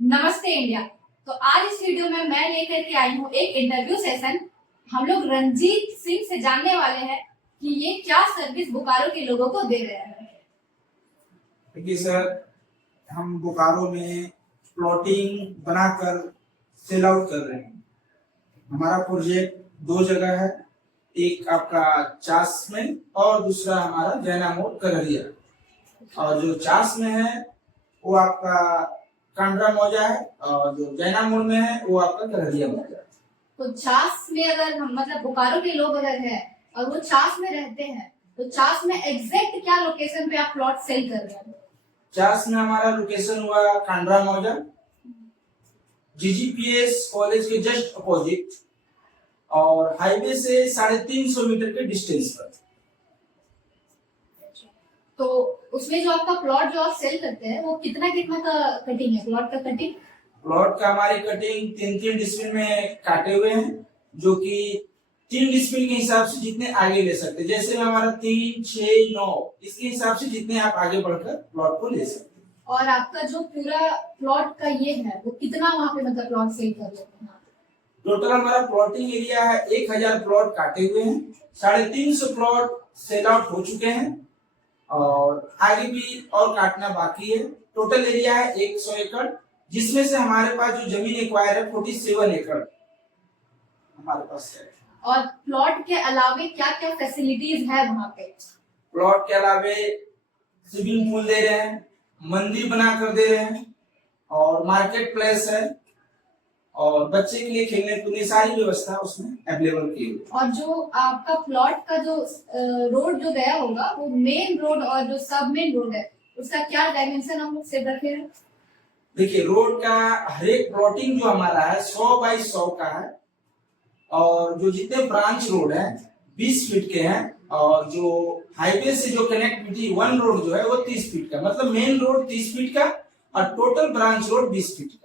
नमस्ते इंडिया। तो आज इस वीडियो में मैं लेकर के आई हूँ एक इंटरव्यू सेशन। हम लोग रंजीत सिंह से जानने वाले हैं कि ये क्या सर्विस बोकारो के लोगों को दे रहे हैं। देखिए सर, हम बोकारो में प्लॉटिंग बनाकर सेल आउट कर रहे हैं। हमारा प्रोजेक्ट दो जगह है, एक आपका चास में और दूसरा हमारा जैना मोड़ करहरिया। और जो चास में है वो आपका कांड्रा मौजा है और जो जैना मोड़ में है वो आपका करहरिया मौजा है। तो चास में अगर हम मतलब बोकारो के लोग अगर है और वो चास में रहते हैं तो चास में एग्जैक्ट क्या लोकेशन पे आप प्लॉट सेल कर रहे हैं? चास में हमारा लोकेशन हुआ कांड्रा मौजा, जीजीपीएस कॉलेज के जस्ट अपोजिट और हाईवे से 350 मीटर के डिस्टेंस पर। तो उसमें जो आपका प्लॉट जो आप सेल करते हैं वो कितना कितना का कटिंग है? प्लॉट का कटिंग, प्लॉट का हमारी कटिंग 3-3 डिसमिल में काटे हुए हैं, जो कि 3 डिसमिल के हिसाब से जितने आगे ले सकते हैं। जैसे हमारा 3, 6, 9 इसके हिसाब से जितने आप आगे बढ़कर प्लॉट को ले सकते हैं। और आपका जो पूरा प्लॉट का ये है वो कितना वहाँ पे मतलब प्लॉट सेल कर लेते हैं? टोटल हमारा प्लॉटिंग एरिया है 1000 प्लॉट काटे हुए हैं, 350 प्लॉट सेल आउट हो चुके हैं और आगे भी और काटना बाकी है। टोटल एरिया है 100 एकड़, जिसमें से हमारे पास जो जमीन एक्वायर है 47 एकड़ हमारे पास है। और प्लॉट के अलावे क्या क्या फैसिलिटीज है वहाँ पे? प्लॉट के अलावे स्विमिंग पूल दे रहे हैं, मंदिर बनाकर दे रहे हैं और मार्केट प्लेस है और बच्चे के लिए खेलने कूदने सारी व्यवस्था उसमें अवेलेबल की है। और जो आपका प्लॉट का जो रोड जो गया होगा वो मेन रोड और जो सब मेन रोड है उसका क्या डायमेंशन हम लोग सेट रखे हैं? देखिए, रोड का हर एक प्लॉटिंग जो हमारा है 100 बाई 100 का है और जो जितने ब्रांच रोड है 20 फीट के हैं और जो हाईवे से जो कनेक्टिविटी वन रोड जो है वो 30 फीट का, मतलब मेन रोड 30 फीट का और टोटल ब्रांच रोड 20 फीट का।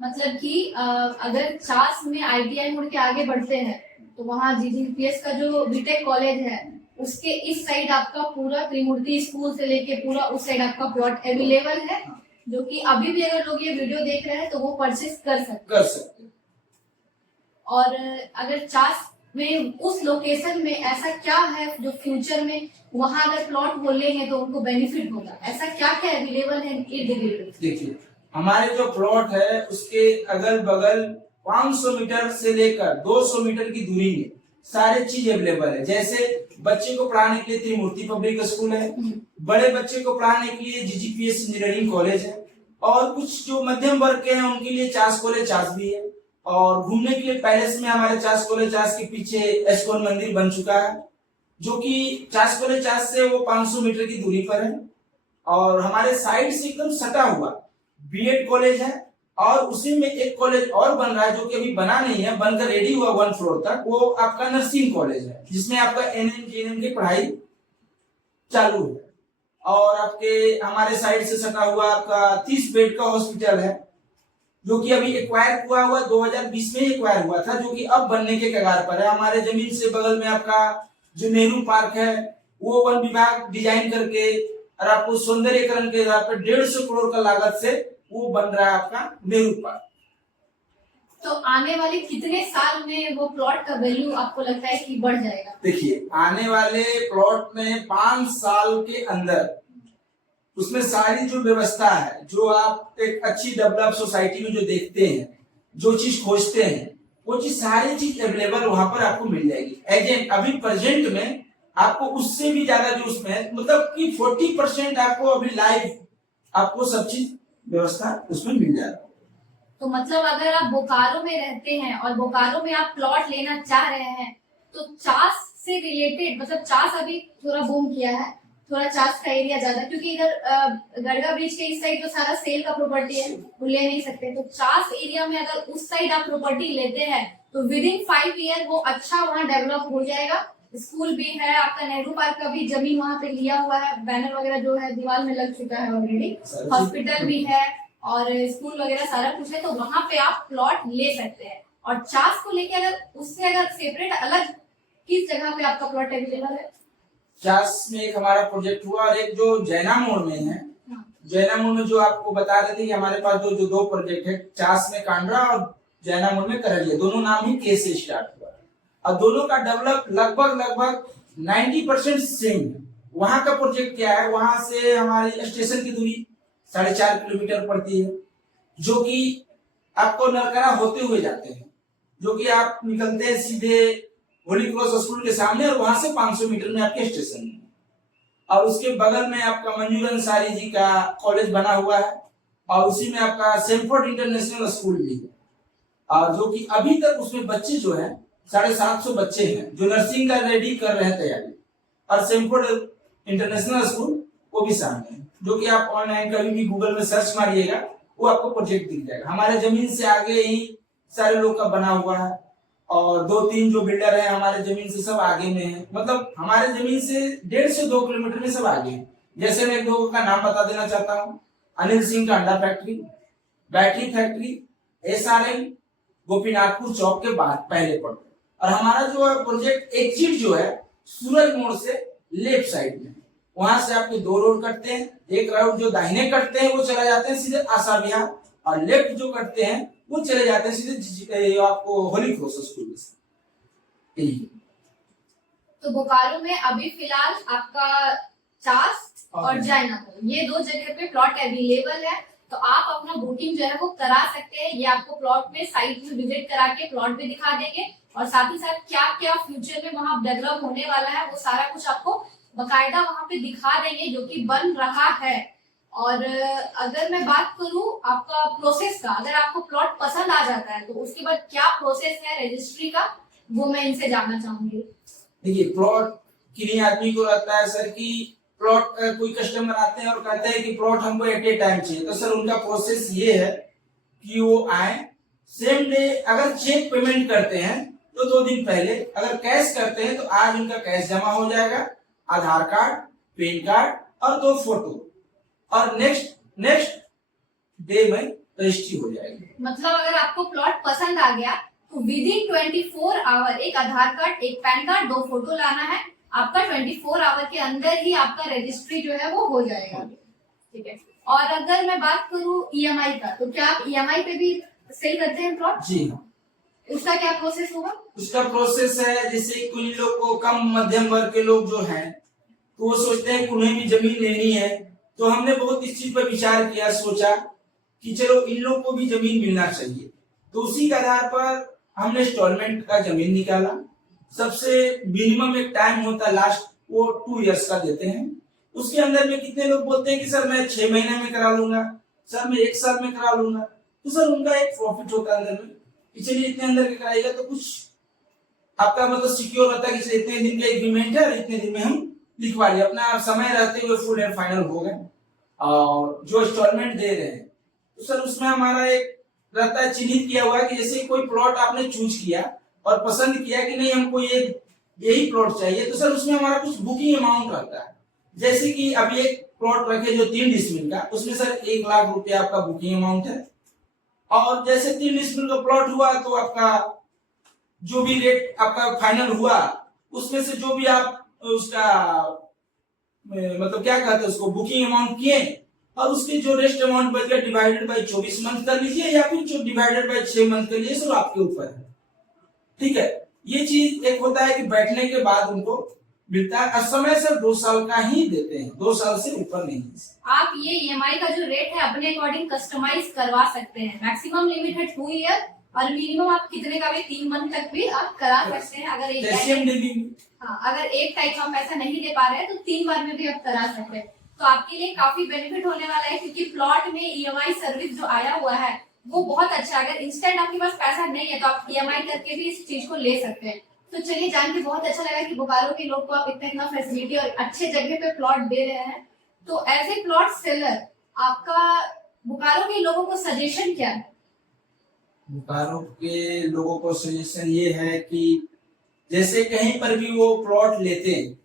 मतलब कि अगर चास में आईटीआई मोड़ के आगे बढ़ते हैं तो वहाँ जीजीपीएस का जो बीटेक कॉलेज है उसके इस साइड आपका पूरा त्रिमूर्ति स्कूल से लेके पूरा उस साइड आपका प्लॉट अवेलेबल है, जो कि अभी भी अगर लोग ये वीडियो देख रहे हैं तो वो परचेस कर सकते हैं। और अगर चास में उस लोकेशन में ऐसा क्या है जो फ्यूचर में वहां अगर प्लॉट वो लेंगे तो उनको बेनिफिट होगा, ऐसा क्या क्या अवेलेबल है इर्द गिर्द? देखिए, हमारे जो प्लॉट है उसके अगल बगल 500 मीटर से लेकर 200 मीटर की दूरी में सारे चीज अवेलेबल है। जैसे बच्चे को पढ़ाने के लिए त्रिमूर्ति पब्लिक स्कूल है, बड़े बच्चे को पढ़ाने के लिए जीजीपीएस इंजीनियरिंग कॉलेज है और कुछ जो मध्यम वर्ग के हैं उनके लिए चास कॉलेज चास भी है और घूमने के लिए पैलेस में हमारे चास कॉलेज चास के पीछे एस्कॉन मंदिर बन चुका है, जो कि चास कॉलेज चास से वो 500 मीटर की दूरी पर है। और हमारे साइड से एकदम सटा हुआ बीएड कॉलेज है और उसी में एक कॉलेज और बन रहा है जो कि अभी बना नहीं है, बनकर रेडी हुआ 1 फ्लोर तक, वो आपका नर्सिंग कॉलेज है जिसमें आपका एनएम जेएनएम की पढ़ाई चालू है। और आपके हमारे साइड से सटा हुआ आपका 30 बेड का हॉस्पिटल है जो कि अभी एक्वायर हुआ 2020 में एक्वायर हुआ था, जो कि अब बनने के कगार पर है। हमारे जमीन से बगल में आपका जो नेहरू पार्क है वो वन विभाग डिजाइन करके और आपको सौंदर्यकरण के आधार पर 150 करोड़ का लागत से वो बन रहा है आपका नेहरू पार्क। तो आने वाले कितने साल में वो प्लॉट का वैल्यू आपको लगता है कि बढ़ जाएगा? देखिए, आने वाले प्लॉट में 5 साल के अंदर उसमें सारी जो व्यवस्था है, जो आप एक अच्छी डेवलप सोसाइटी में जो देखते हैं, जो चीज खोजते हैं, वो चीज सारी चीज अवेलेबल वहां पर आपको मिल जाएगी। एजेंट अभी प्रेजेंट में आपको उससे भी ज्यादा जो उसमें मतलब कि 40% आपको अभी लाइव आपको सब चीज व्यवस्था उसमें मिल जाएगा। तो मतलब अगर आप बोकारो में रहते हैं और बोकारो में आप प्लॉट लेना चाह रहे हैं तो चास से रिलेटेड मतलब चास अभी थोड़ा बूम किया है, थोड़ा चास का एरिया ज्यादा, क्योंकि इधर गड़गा ब्रिज के इस साइड जो सारा सेल का प्रॉपर्टी है वो ले नहीं सकते। तो चास एरिया में अगर उस साइड आप प्रॉपर्टी लेते हैं तो विद इन 5 ईयर वो अच्छा वहाँ डेवलप हो जाएगा। स्कूल भी है, आपका नेहरू पार्क का भी जमीन वहाँ पे लिया हुआ है, बैनर वगैरह जो है दीवार में लग चुका है ऑलरेडी, हॉस्पिटल भी है और स्कूल वगैरह सारा कुछ है, तो वहाँ पे आप प्लॉट ले सकते हैं। और चास को लेके अगर उससे अगर सेपरेट अलग किस जगह पे आपका प्लॉट अवेलेबल है? चास में एक हमारा प्रोजेक्ट हुआ और एक जो जैना मोड़ में है जैनामूल में जो आपको बता रहे थे कि हमारे पास जो जो दो प्रोजेक्ट है, चास में कांड्रा और जैनामूल में करलिया, दोनों नाम ही के से स्टार्ट हुआ और दोनों का डेवलप लगभग 90% सेम है। वहां का प्रोजेक्ट क्या है, वहां से हमारी स्टेशन की दूरी 4.5 किलोमीटर पड़ती है, जो कि आपको नरकरा होते हुए जाते हैं, जो कि आप निकलते हैं सीधे होली क्रॉस स्कूल के सामने और वहां से 500 मीटर में आपके स्टेशन है। और उसके बगल में आपका मंजूर अंसारी जी का कॉलेज बना हुआ है और उसी में आपका सैमफोर्ड इंटरनेशनल स्कूल भी है, और जो कि अभी तक उसमें बच्चे जो है 750 बच्चे हैं जो नर्सिंग का रेडी कर रहे हैं तैयारी, और सैमफोर्ड इंटरनेशनल स्कूल वो भी सामने है, जो कि आप ऑनलाइन कभी भी गूगल में सर्च मारिएगा वो आपको प्रोजेक्ट दिख जाएगा। हमारे जमीन से आगे ही सारे लोग का बना हुआ है और 2-3 जो बिल्डर है हमारे जमीन से सब आगे में है, मतलब हमारे जमीन से 1.5 से 2 किलोमीटर में सब आगे है। जैसे मैं 2 का नाम बता देना चाहता हूँ, अनिल सिंह का अंडा factory, battery factory, SRM, Gopinathpur Chowk के बाद पहले पड़ता है। और हमारा जो है प्रोजेक्ट एग्जिट जो है सूरज मोड़ से लेफ्ट साइड में, वहां से आपके 2 रोड कटते हैं, एक रोड जो दाहिने कटते हैं वो चला जाते हैं सीधे आशा विहार, और लेफ्ट जो कटते हैं वो चले जाते हैं सीधे आपको होली क्रॉस स्कूल से। तो बोकारो में अभी फिलहाल आपका चास और जैनामूल ये 2 जगह पे प्लॉट अवेलेबल है, तो आप अपना बुकिंग जो है वो करा सकते हैं। ये आपको प्लॉट में साइट में विजिट करा के प्लॉट भी दिखा देंगे और साथ ही साथ क्या क्या फ्यूचर में वहां डेवलप होने वाला है वो सारा कुछ आपको बकायदा वहां पे दिखा देंगे जो कि बन रहा है। और अगर मैं बात करूं आपका प्रोसेस का, अगर आपको प्लॉट पसंद आ जाता है तो उसके बाद क्या प्रोसेस है रजिस्ट्री का, वो मैं इनसे जानना चाहूंगी। देखिए, प्लॉट किन्हीं आदमी को रहता है सर कि प्लॉट कोई कस्टमर आते हैं और कहते हैं कि प्लॉट हमको एट ए टाइम चाहिए, तो सर उनका प्रोसेस ये है कि वो आए सेम डे, अगर चेक पेमेंट करते हैं तो 2 दिन पहले, अगर कैश करते हैं तो आज उनका कैश जमा हो जाएगा, आधार कार्ड, पैन कार्ड और 2 फोटो, और नेक्स्ट डे में रजिस्ट्री हो जाएगी। मतलब अगर आपको प्लॉट पसंद आ गया तो विद इन 24 आवर एक आधार कार्ड, एक पैन कार्ड, 2 फोटो लाना है, आपका 24 आवर के अंदर ही आपका रजिस्ट्री जो है वो हो जाएगा। ठीक है। और अगर मैं बात करूं EMI का, तो क्या आप EMI पे भी सेल करते हैं प्लॉट? जी हाँ। उसका क्या प्रोसेस होगा? उसका प्रोसेस है, जैसे कुछ लोग को कम मध्यम वर्ग के लोग जो हैं तो वो सोचते हैं कि उन्हें भी जमीन लेनी है, तो हमने बहुत इस चीज पर विचार किया, सोचा कि चलो इन लोग को भी जमीन मिलना चाहिए, तो उसी के आधार पर हमने इंस्टॉलमेंट का जमीन निकाला। सबसे मिनिमम एक टाइम होता है लास्ट, वो 2 इयर्स का देते हैं। उसके अंदर में कितने लोग बोलते हैं कि सर मैं 6 महीने में करा लूंगा, सर मैं 1 साल में करा लूंगा, तो सर उनका एक प्रॉफिट होता है अंदर में कि चलिए इतने अंदर के कराएगा तो कुछ आपका मतलब सिक्योर रहता है कि इतने दिन का एग्रीमेंट है और इतने दिन में हम लिखवा लिया, अपना समय रहते हुए फुल एंड फाइनल हो गए। और जो इंस्टॉलमेंट दे रहे हैं तो सर उसमें हमारा एक रहता है चिन्हित किया हुआ है कि जैसे कोई प्लॉट आपने चूज किया और पसंद किया कि नहीं हमको ये यही प्लॉट चाहिए, तो सर उसमें हमारा कुछ बुकिंग अमाउंट रहता है। जैसे कि अभी एक प्लॉट रखे जो 3 डिसमिल का, उसमें सर 1 लाख रुपया आपका बुकिंग अमाउंट है, और जैसे 3 डिसमिल का प्लॉट हुआ तो आपका जो भी रेट आपका फाइनल हुआ उसमें से जो भी आप उसका मतलब क्या कहते हैं उसको बुकिंग अमाउंट किए और उसके जो रेस्ट अमाउंट बच गया डिवाइडेड बाय 24 मंथ कर लीजिए या फिर जो डिवाइडेड बाय 6 मंथ कर लीजिए, सब आपके ऊपर है। ठीक है। ये चीज एक होता है कि बैठने के बाद उनको मिलता है, समय से 2 साल का ही देते हैं, 2 साल से ऊपर नहीं। आप ये EMI का जो रेट है अपने अकॉर्डिंग कस्टमाइज करवा सकते हैं। मैक्सिमम लिमिट है 2 ईयर और मिनिमम आप कितने का भी 3 मंथ तक भी आप करा सकते हैं। अगर एक टाइम आप पैसा नहीं दे पा रहे हैं तो 3 बार में भी आप करा सकते हैं। तो आपके लिए काफी बेनिफिट होने वाला है क्योंकि प्लॉट में EMI सर्विस जो आया हुआ है वो बहुत अच्छा है। अगर इंस्टेंट आपके पास पैसा नहीं है तो आप EMI करके भी इस चीज को ले सकते हैं। तो चलिए जान के बहुत अच्छा लगा कि बोकारो के लोग को आप इतना फैसिलिटी और अच्छे जगह पे प्लॉट दे रहे हैं। तो एज ए प्लॉट सेलर आपका बोकारो के लोगों को सजेशन क्या है? बोकारो के लोगों को सजेशन ये है कि जैसे कहीं पर भी वो प्लॉट लेते हैं,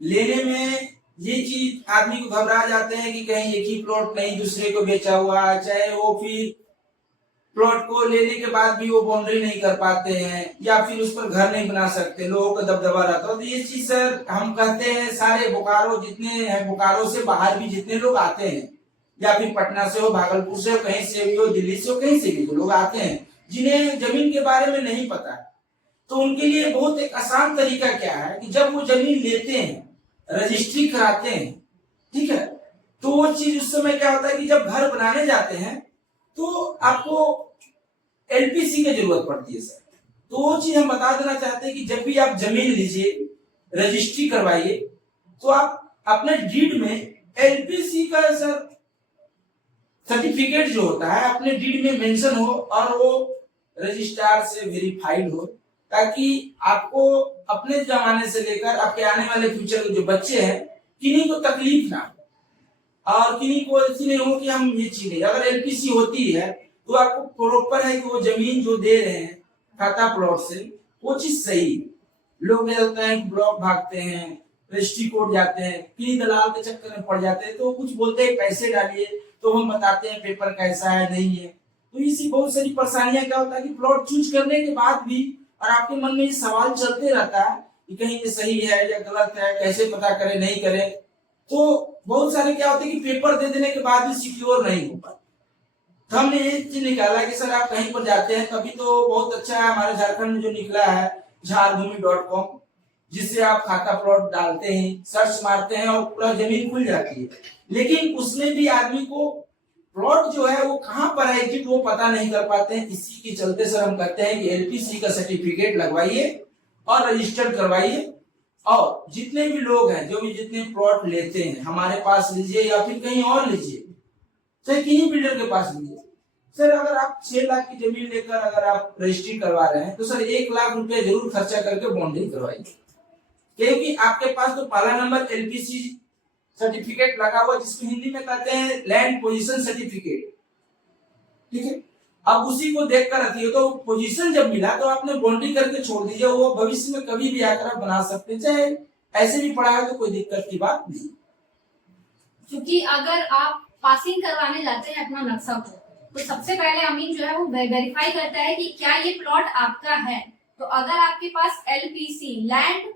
लेने में ये चीज आदमी को घबरा जाते हैं कि कहीं एक ही प्लॉट नहीं दूसरे को बेचा हुआ, चाहे वो फिर प्लॉट को लेने के बाद भी वो बाउंड्री नहीं कर पाते हैं या फिर उस पर घर नहीं बना सकते, लोगों का दबदबा रहता है। तो ये चीज सर हम कहते हैं सारे बोकारो जितने हैं, बोकारो से बाहर भी जितने लोग आते हैं या फिर पटना से हो, भागलपुर से हो, कहीं से भी हो, दिल्ली से हो, कहीं से भी जो लोग आते हैं जिन्हें जमीन के बारे में नहीं पता, तो उनके लिए बहुत एक आसान तरीका क्या है कि जब वो जमीन लेते हैं, रजिस्ट्री कराते हैं, ठीक है, तो वो चीज उस समय क्या होता है कि जब घर बनाने जाते हैं तो आपको एलपीसी की जरूरत पड़ती है सर। तो वो चीज हम बता देना चाहते हैं कि जब भी आप जमीन लीजिए, रजिस्ट्री करवाइए, तो आप अपने डीड में एलपीसी का सर सर्टिफिकेट जो होता है अपने डीड में मेंशन हो और वो रजिस्ट्रार से वेरीफाइड हो, ताकि आपको अपने जमाने से लेकर आपके आने वाले फ्यूचर के जो बच्चे हैं किन्हीं को तकलीफ ना हो और किन्हीं को ऐसी नहीं हो कि हम ये चीज नहीं। अगर एलपीसी होती है तो आपको प्रॉपर है कि वो जमीन जो दे रहे हैं खाता प्लॉट से वो चीज सही। लोग ये होता है कि ब्लॉक भागते हैं, रजिस्ट्री कोर्ट जाते हैं, किन्हीं दलाल के चक्कर में पड़ जाते हैं, तो कुछ बोलते हैं पैसे डालिए, तो हम बताते हैं पेपर कैसा है नहीं है। तो इसी बहुत सारी परेशानियां क्या होता है कि प्लॉट चूज करने के बाद भी और आपके मन में ये सवाल चलते रहता है कि कहीं ये सही है या गलत है, कैसे पता करें नहीं करें। तो बहुत सारे क्या होते हैं कि पेपर दे देने के बाद भी सिक्योर नहीं हो पाते। तो हमने ये चीज निकाला कि सर आप कहीं पर जाते हैं, तभी तो बहुत अच्छा है हमारे झारखंड में जो निकला है झारभूमि.com, जिससे आप खाता प्लॉट डालते हैं, सर्च मारते हैं और पूरा जमीन खुल जाती है। लेकिन उसमें भी आदमी को प्लॉट जो है वो कहाँ पर है एग्जिट वो पता नहीं कर पाते हैं। इसी के चलते सर हम कहते हैं कि एलपीसी का सर्टिफिकेट लगवाइए और रजिस्टर करवाइए। और जितने भी लोग हैं जो भी जितने प्लॉट लेते हैं हमारे पास लीजिए या फिर कहीं और लीजिए, चाहे किन्हीं बिल्डर के पास लीजिए। सर अगर आप 6 लाख की जमीन लेकर अगर आप रजिस्ट्री करवा रहे हैं तो सर 1 लाख रुपए जरूर खर्चा करके बॉन्डिंग करवाइए, क्योंकि आपके पास तो पहला नंबर एलपीसी सर्टिफिकेट लगा हुआ जिसको हिंदी में कहते हैं लैंड पोजीशन सर्टिफिकेट, ठीक है। अब उसी को देखकर रखिए, तो पोजीशन जब मिला तो आपने बाउंड्री करके छोड़ दीजिए, वो भविष्य में कभी भी आकर आप बना सकते हैं, चाहे ऐसे भी पड़ा है तो कोई दिक्कत की बात नहीं। क्योंकि अगर आप पासिंग करवाने जाते हैं अपना नक्शा को, तो सबसे पहले अमीन जो है वो वेरीफाई करता है कि क्या ये प्लॉट आपका है। तो अगर आपके पास एलपीसी लैंड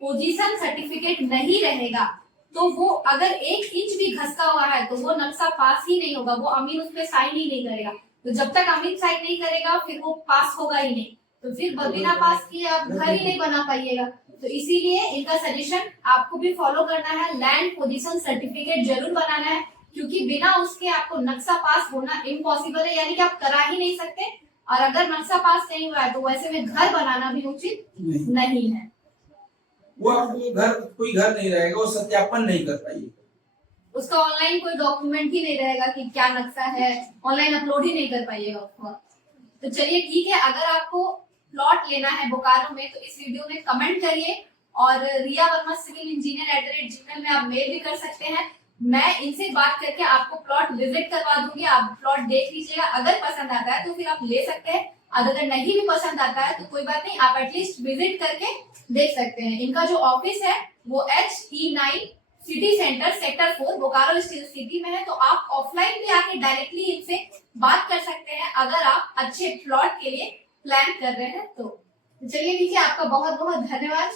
पोजीशन सर्टिफिकेट नहीं रहेगा तो वो अगर 1 इंच भी घसका हुआ है तो वो नक्शा पास ही नहीं होगा, वो अमीन उस पर साइन ही नहीं करेगा। तो जब तक अमीन साइन नहीं करेगा फिर वो पास होगा ही नहीं, तो फिर बिना पास किए आप घर ही नहीं बना पाइएगा। तो इसीलिए इनका सजेशन आपको भी फॉलो करना है, लैंड पोजीशन सर्टिफिकेट जरूर बनाना है, क्योंकि बिना उसके आपको नक्शा पास होना इम्पॉसिबल है, यानी कि आप करा ही नहीं सकते। और अगर नक्शा पास नहीं हुआ है तो वैसे में घर बनाना भी उचित नहीं है। वो आपको घर कोई घर नहीं रहेगा, वो सत्यापन नहीं कर पाइए, उसका ऑनलाइन कोई डॉक्यूमेंट ही नहीं रहेगा कि क्या नक्शा है, ऑनलाइन अपलोड ही नहीं कर पाइएगा उसको। तो चलिए ठीक है, अगर आपको प्लॉट लेना है बोकारो में तो इस वीडियो में कमेंट करिए और रिया वर्मा सिविल इंजीनियर @gmail में आप मेल भी कर सकते हैं। मैं इनसे बात करके आपको प्लॉट विजिट करवा दूंगी, आप प्लॉट देख लीजिएगा, अगर पसंद आता है तो फिर आप ले सकते हैं, अगर नहीं भी पसंद आता है तो कोई बात नहीं, आप एटलीस्ट विजिट करके देख सकते हैं। इनका जो ऑफिस है वो HE9 city centre sector 4 Bokaro city में है, तो आप ऑफलाइन भी आके डायरेक्टली इनसे बात कर सकते हैं अगर आप अच्छे प्लॉट के लिए प्लान कर रहे हैं तो। चलिए ठीक है, आपका बहुत बहुत धन्यवाद।